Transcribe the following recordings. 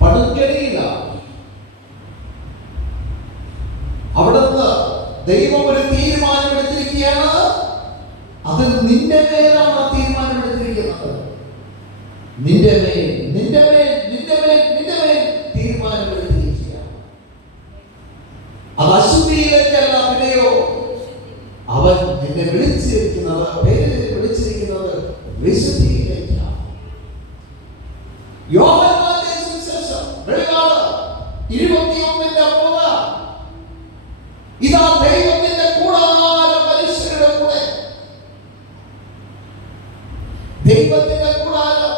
പടുക്കെണിയിലാണ്. അവിടുന്ന് ദൈവം ഒരു തീരുമാനമെടുത്തിരിക്കുകയാണ്. അത് നിന്റെ മേലാണ് തീരുമാനമെടുത്തിരിക്കുന്നത്. നിന്റെ മേൽ തീരുമാനമെടുത്തിരിക്കുകയാണ്. അത് അശുദ്ധിയിലേക്കല്ല, പിന്നെയോ അവൻ നിന്നെ വിളിച്ചിരിക്കുന്നത്, പേരിൽ വിളിച്ചിരിക്കുന്നത് വിശുദ്ധിയിലേക്കാണ്. യോഹന്നാന്റെ സുവിശേഷം വെളിപാട് 21:3 ഇതാ ദൈവത്തിന്റെ കൂടാരം മനുഷ്യരുടെ കൂടെ. ദൈവത്തിന്റെ കൂടാരം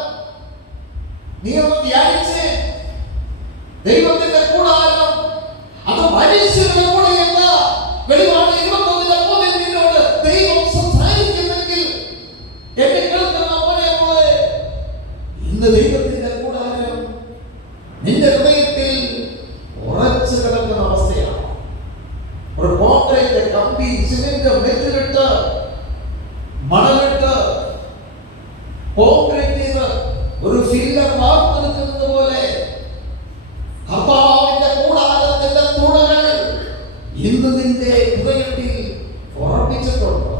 നീ ഒന്ന് ധ്യാനിച്ചേ. ദൈവത്തിന്റെ കൂടാരം അത് മനുഷ്യരുടെ കൂടെ എന്ന വെളിപാട് 21:3 നിന്നോട് ദൈവം സംസാരിക്കുന്നെങ്കിൽ എന്നെ കേൾക്കുന്ന പോലെ ഇന്ന് ദൈവത്തിന്റെ കൂടാരം നിന്റെ ഹൃദയത്തിൽ ഉറച്ചു കിടക്കുന്ന അവസ്ഥയാണ്. ഒരു കോൺക്രീറ്റ്, കമ്പി, സിമെന്റ്, മെറ്റലിട്ട്, മണലിട്ട് കോൺക്രീറ്റ് ചെയ്ത് ഒരു ഫില്ലർ വാർത്തെടുക്കുന്നത് പോലെ കർത്താവിന്റെ കൂടാരത്തിന്റെ തൂണുകൾ ഇന്ന് നിന്റെ ഹൃദയത്തിൽ ഉറപ്പിച്ചിട്ടുണ്ടോ?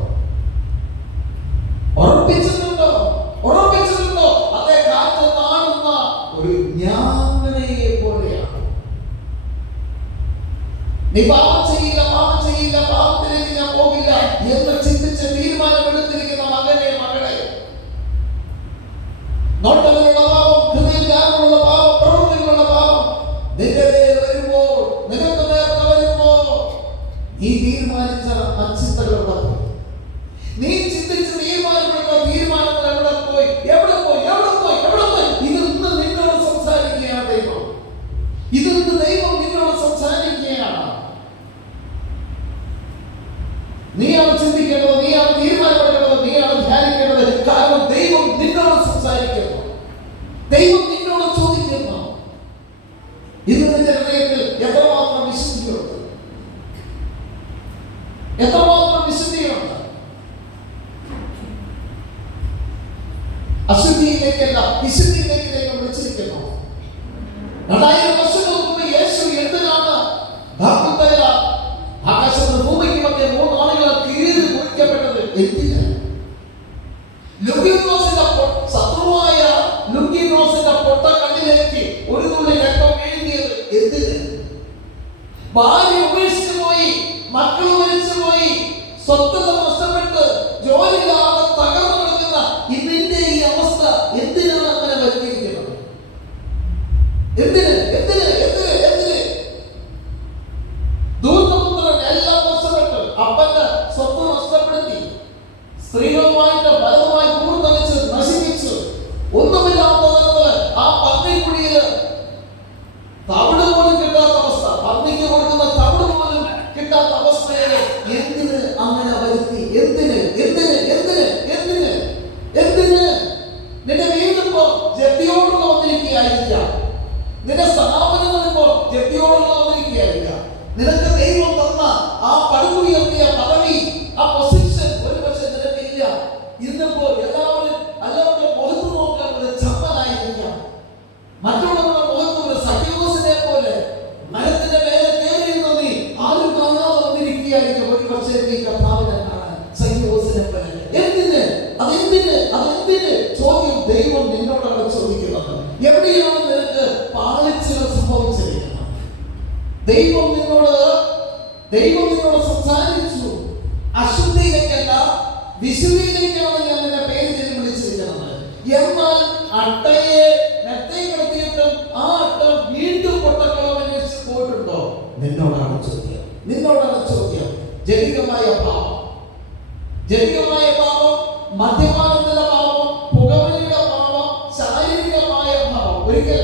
അതേ കാറ്റ് കാണുന്ന ഒരു ജ്ഞാനയെ പോലെയാണ്. നീ പാപം ചെയ്യില്ല, പാപത്തിലേക്ക് ഞാൻ പോകില്ല എന്ന് ചിന്തിച്ച് തീരുമാനമെടുത്തിരിക്കുന്ന മകനെ, മകളെ, നോട്ടത്തിലുള്ള പാപം, ഹൃദയത്തിലുള്ള പാപം, പ്രവൃത്തികളുള്ള പാപം നിന്റെ നേരെ വരുമ്പോൾ, നിനക്ക് നേർന്ന് വരുമ്പോൾ നീ തീരുമാനിച്ച അച്ചിന്തകളുടെ, നീ ചിന്തിച്ച് തീരുമാനമെടുത്ത തീരുമാനങ്ങൾ എവിടെ പോയി? ഇതൊന്ന് നിന്നോട് സംസാരിക്കുകയാണ് ദൈവം. ഇതൊന്ന് ദൈവം നിന്നോട് സംസാരിക്കുകയാണ്. നീയാണ് ചിന്തിക്കേണ്ടത്, നീയാണ് തീരുമാനമെടുക്കേണ്ടത്, നീയാണ് ധ്യാനിക്കേണ്ടത്. കാരണം ദൈവം നിന്നോട് സംസാരിക്കുന്നു, ദൈവം നിന്നോട് ചോദിക്കുന്നു. ഇന്ന് നിന്റെ ഹൃദയത്തിൽ എത്രമാത്രം വിശുദ്ധിയുണ്ട്, എത്രമാത്രം വിശുദ്ധിയുണ്ട്. അശുദ്ധിയിലേക്കല്ല, വിശുദ്ധിയിലേക്ക് ദൈവം വിളിച്ചിരിക്കുന്നു. 2000 വർഷങ്ങൾക്ക് മുമ്പ് യേശു എന്തിനാണ് ആകാശത്ത് ഭൂമിക്ക് മധ്യേ 3 ആളുകളെ കീറി മുറിക്കപ്പെട്ടത്? എന്തിന്? ശത്രുവായ ലുങ്കിനോസിന്റെ പൊട്ട കണ്ണിലേക്ക് ഒരു തുള്ളി രക്തം വീഴ്ത്തിയത് എന്തിന്? ഭാര്യ ഉപേക്ഷിച്ചു പോയി, മക്കൾ മരിച്ചു പോയി, സ്വസ്ഥത നഷ്ടപ്പെട്ട് ജോലിയില്ലാതെ തകർന്നു കിടക്കുന്ന ഇതിന്റെ ഈ അവസ്ഥ എന്തിനാണ് അങ്ങനെ വരുത്തിയിരിക്കുന്നത്? എന്തിന്? ദൂതപുത്രൻ എല്ലാം നഷ്ടപ്പെട്ട് അപ്പന്റെ സ്വത്ത് നഷ്ടപ്പെടുത്തി, സ്ത്രീകളുമായിട്ട് പലതുമായി കൂർത്തലിച്ച് നശിപ്പിച്ചു, ഒന്നുമില്ലാത്ത തരത്തില് ആ പന്നിക്കുഴിയില് തവിട് പോലും കിട്ടാത്ത അവസ്ഥ, പന്നിക്ക് കൊടുക്കുന്ന തവിട് പോലും കിട്ടാത്ത അവസ്ഥയെ എന്തിന് അങ്ങനെ വരുത്തി? എന്തിന്? നിന്റെ വീടിപ്പോ ജപ്തിയോടുള്ള വന്നിരിക്കുകയായിരിക്കാം, നിന്റെ സ്ഥാപനങ്ങളിപ്പോ ജപ്തിയോടുള്ള വന്നിരിക്കുകയായിരിക്കാം. നിനക്ക് ദൈവം തന്ന ആ പടുത്തുയർത്തിയ പദവി, ആ പൊസിഷൻ ഒരു പക്ഷെ നിനക്കില്ല. ഇന്നിപ്പോ എല്ലാവരും മുഖത്ത് നോക്കാൻ ഒരു ചമ്മലായിരിക്കാം. മറ്റുള്ളവരുടെ മുഖത്ത് ഒരു സഖ്യോസിനെ പോലെ മരത്തിന്റെ മേലെ കയറിയിരുന്ന നീ ആരും കാണാതെ വന്നിരിക്കുകയായിരിക്കും. ഒരു പക്ഷേ നീ കർത്താവിനെ കാണാൻ സഖ്യോസിനെ പോലെ. അതെന്തിന്? ചോദ്യം ദൈവം നിന്നോടാണ് ചോദിക്കുന്നത്. എവിടെയാണ് നിനക്ക് പാളിച്ചകൾ സംഭവിച്ചിരിക്കുന്നത്? ദൈവം നിന്നോട് സംസാരിച്ചു. അശുദ്ധിയിലേക്കല്ല, വിശുദ്ധിയിലേക്കാണ് ഞാൻ നിന്നെ പേര് ചെയ്ത് വിളിച്ചിരിക്കുന്നത്. എന്നാൽ അട്ടയെ മെത്തയിൽ കിടത്തിയിട്ടും ആ അട്ട വീണ്ടും പൊട്ടക്കളം അന്വേഷിച്ച് പോയിട്ടുണ്ടോ? നിന്നോടാണ് ചോദ്യം. ജനികമായ പാപം, മദ്യപാനത്തിന്റെ പാപം, പുകവലിയുടെ പാപം, ശാരീരികമായ പാപം. ഒരിക്കൽ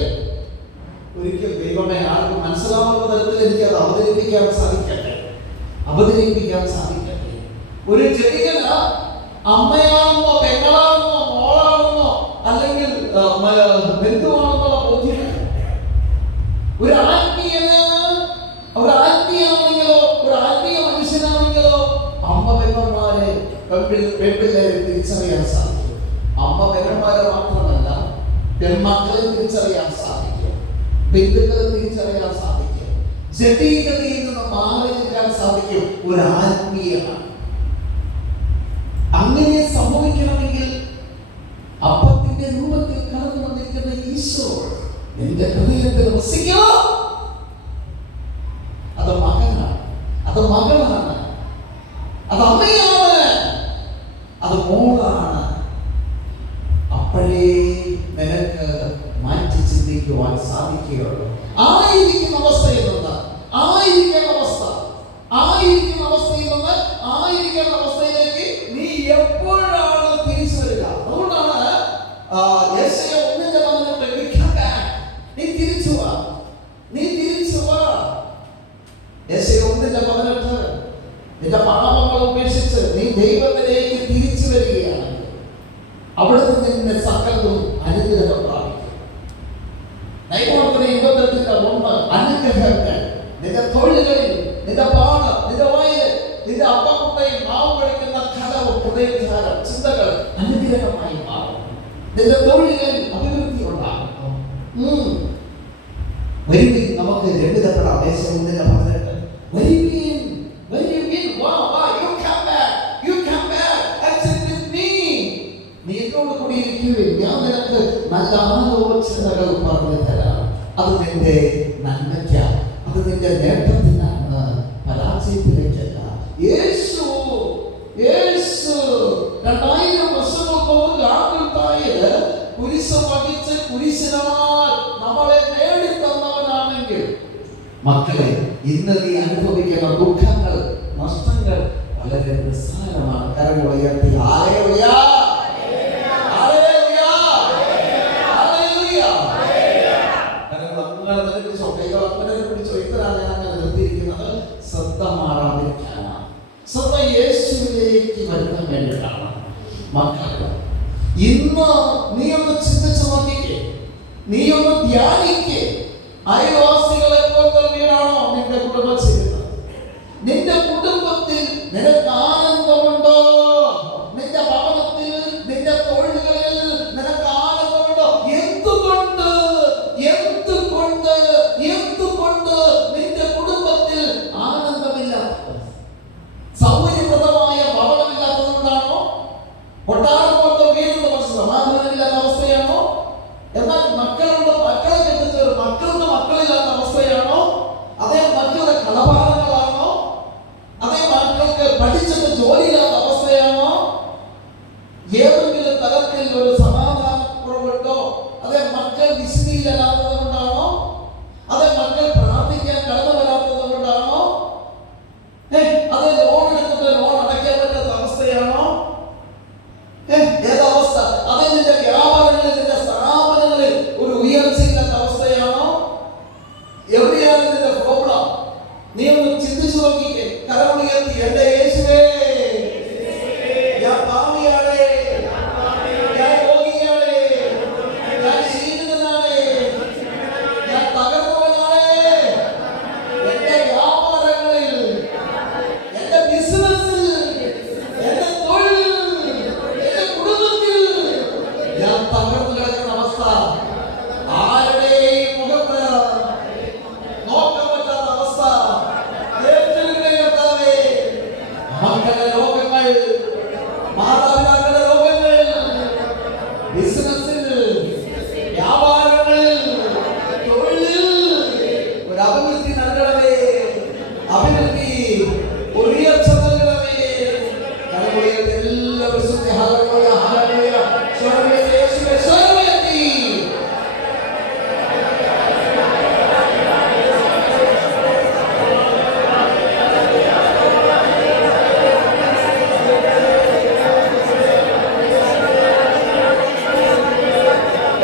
ദൈവമേ, ആർക്കും മനസ്സിലാവുന്ന തരത്തിൽ എനിക്ക് അത് അവതരിപ്പിക്കാൻ സാധിക്കട്ടെ. ഒരു ജനികന് അമ്മയാണെന്നോ പെങ്ങളാണെന്നോ മോളാണെന്നോ അല്ലെങ്കിൽ ബന്ധുവാണെന്നുള്ള ബോധ്യമില്ല. ഒരു ആത്മീയനാണെങ്കിലോ ഒരു ആത്മീയ മനുഷ്യനാണെങ്കിലോ അമ്മ പെങ്ങന്മാരെ പെൺപിള്ളേരെ തിരിച്ചറിയാൻ സാധിക്കും. അമ്മ പെങ്ങന്മാരെ മാത്രമല്ല, മക്കളെ തിരിച്ചറിയാൻ സാധിക്കും, ബന്ധുക്കളെ തിരിച്ചറിയാൻ സാധിക്കും, ജഡീകതയിൽ നിന്ന് മാറി നിൽക്കാൻ സാധിക്കും. ഒരു ആത്മീയമാണ്. അങ്ങനെ സംഭവിക്കണമെങ്കിൽ അപ്പത്തിന്റെ രൂപത്തിൽ കടന്നു വന്നിരിക്കുന്ന ഈശോ എന്റെ ഹൃദയത്തിൽ വസിക്കണം. അത് മകനാണ്, അത് മകളാണ്, അത് അമ്മയാണ്, അത് മോളാണ്. അപ്പോഴേ നിനക്ക് മാറ്റി ചിന്തിക്കുവാൻ സാധിക്കുകയുള്ളൂ. ആയിരിക്കുന്ന അവസ്ഥയിൽ നിന്ന് ആയിരിക്കുന്ന അവസ്ഥയിൽ നിന്ന് ആയിരിക്കുന്ന അവസ്ഥയിലേക്ക് നീ എപ്പോഴാണ് തിരിച്ചു വരിക? അതുകൊണ്ടാണ് യെശയ്യാ 1:18 നീ തിരിച്ചു വാ, നീ തിരിച്ചു വാ. യെശയ്യാ 1:18 നിന്റെ പാപങ്ങൾ ഉപേക്ഷിച്ച് നീ ദൈവത്തിലേക്ക് തിരിച്ചു വരികയാണ്. അവിടുന്ന് നിന്നെ സകലവും അനുഗ്രഹം പ്രാപിക്കും. നൈബോധന 28:1 അനുഗ്രഹങ്ങൾ നിന്റെ തൊഴിലുകളിൽ, നിന്റെ പാടം, നിന്റെ വയല്, നിന്റെ അപ്പക്കുട്ടയും മാവ് കഴിക്കുന്ന ഖലവും ഹൃദയധാരം ചിന്തകൾ അനുഗ്രഹമായി മാറും. നിന്റെ തൊഴിലുകളിൽ അഭിവൃദ്ധി ഉണ്ടാകും. വരുവിൻ, നമുക്ക് രണ്ടിതപ്പെടാം. യേശയ്യാ 1:18 വരുവിൻ, വരുവിൻ, വാ വാ, you come back and sit with me. നീ എന്നോട് കൂടി ഇരിക്കുവിൻ, ഞാൻ നിനക്ക് നല്ല ആലോചനകൾ പറഞ്ഞു തരാം. അത് നിന്റെ നന്മയ്ക്കാണ്, അത് നിന്റെ നേട്ടത്തിനാണ്, പരാജയത്തിലേക്കല്ല. യേശു 2000 വർഷങ്ങൾക്ക് മുമ്പ് ആദ്യത്തായത് കുരിശ് വഹിച്ച് കുരിശിനാൽ നമ്മളെ നേടിത്തന്നവനാണെങ്കിൽ, മക്കളെ, ഇന്ന് നീ അനുഭവിക്കുന്ന ദുഃഖങ്ങൾ, നഷ്ടങ്ങൾ വളരെ നിസ്സാരമാണ്. കരങ്ങൾ ഉയർത്തി ഹല്ലേലൂയ, ഹല്ലേലൂയ, ഹല്ലേലൂയ. കരങ്ങൾ അങ്ങനെ പിടിച്ചോ, കൈകൾ അങ്ങനെ പിടിച്ചോ. ഇത്രയാണ് ഞാൻ അങ്ങനെ നിർത്തിയിരിക്കുന്നത്. ശ്രദ്ധ മാറാതിരിക്കാനാണ്, ശ്രദ്ധ യേശുവിലേക്ക് വരുത്താൻ വേണ്ടിയിട്ടാണ്. മക്കൾ, ഇന്ന് നീ ഒന്ന് ചിന്തിച്ചു നോക്കിക്കേ, നീ ഒന്ന് ധ്യാനിക്കേ. അയൽവാസികളെ പോലത്തെ വീടാണോ നിന്റെ കുടുംബം ചെയ്യുന്നത്? നിന്റെ കുടുംബത്തിൽ നിനക്ക് ആനന്ദമുണ്ടോ? നിന്റെ ഭവനത്തിൽ, നിന്റെ തൊഴിലുകളിൽ നിനക്ക് ആനന്ദമുണ്ടോ? എന്തുകൊണ്ട് നിന്റെ കുടുംബത്തിൽ ആനന്ദമില്ല? സൗകര്യപ്രദമായ ഭവനമില്ലാത്തത് കൊണ്ടാണോ? കൊട്ടാരം പോലത്തെ വീടിന്റെ സമാധാനമില്ലാത്ത അവസ്ഥയാണോ? എന്നാൽ മക്കളുടെ മക്കളെ കെട്ടിച്ച് മക്കളുടെ മക്കളില്ലാത്ത അവസ്ഥയാണോ? അതേ മക്കളുടെ കളഭാരങ്ങളാണോ? അതേ മക്കൾക്ക് പഠിച്ചിട്ട് ജോലിയില്ലാത്ത അവസ്ഥയാണോ? ഏതെങ്കിലും തരത്തിൽ ഒരു സമാധാനക്കുറവുണ്ടോ? അതേ മക്കൾ വിശുദ്ധിയില്ലാത്തത് കൊണ്ടാണോ? അതേ മക്കൾ പ്രാർത്ഥിക്കാൻ കടന്നു വരാത്തത് കൊണ്ടാണോ? അതേ ലോൺ എടുത്തിട്ട് ലോൺ അടയ്ക്കാൻ പറ്റാത്ത അവസ്ഥയാണോ? ഏതവസ്ഥ? അതേ നിന്റെ വ്യാപാരങ്ങളിൽ, നിന്റെ സ്ഥാപനങ്ങളിൽ ഒരു ഉയർച്ചയില്ലാത്ത അവസ്ഥയാണോ? എവിടെയാണ് നിന്റെ പ്രോബ്ലം? നീ ഒന്ന് ചിന്തിച്ചു നോക്കിക്കേ. കരമുയർത്തി, എന്റെ യേശുവേ, ഞാൻ പാപിയാണ്, ഞാൻ രോഗിയാണ്, ഞാൻ ക്ഷീണിതനാണ്, ഞാൻ തകർന്നവനാണ്. എന്റെ വ്യാപാരങ്ങളിൽ, എന്റെ ബിസിനസ്സിൽ, എന്റെ തൊഴിൽ, എന്റെ കുടുംബത്തിൽ ഞാൻ തകർന്നു കിടക്കുന്ന അവസ്ഥ. ആരുടെയും മുഖത്ത് നോക്കാൻ പറ്റാത്ത അവസ്ഥ. മക്കളുടെ രോഗങ്ങൾ, മാതാപിതാക്കളുടെ രോഗങ്ങൾ, ബിസിനസ്സിൽ, വ്യാപാരങ്ങളിൽ, തൊഴിലിൽ ഒരു അഭിവൃദ്ധി നൽകണമേ, അഭിവൃദ്ധി, ഒരു ഉയർച്ച നൽകണമേ. എല്ലാവരും ശ്രദ്ധ ഹല്ലേലൂയ, ഹല്ലേലൂയ. സ്വരമേറ്റി യേശുവേ, സ്വരമേറ്റി.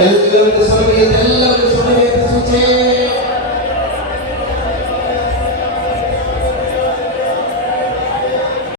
എല്ലാവരും സ്വരമേറ്റി, എല്ലാവരും സ്വരമേറ്റി.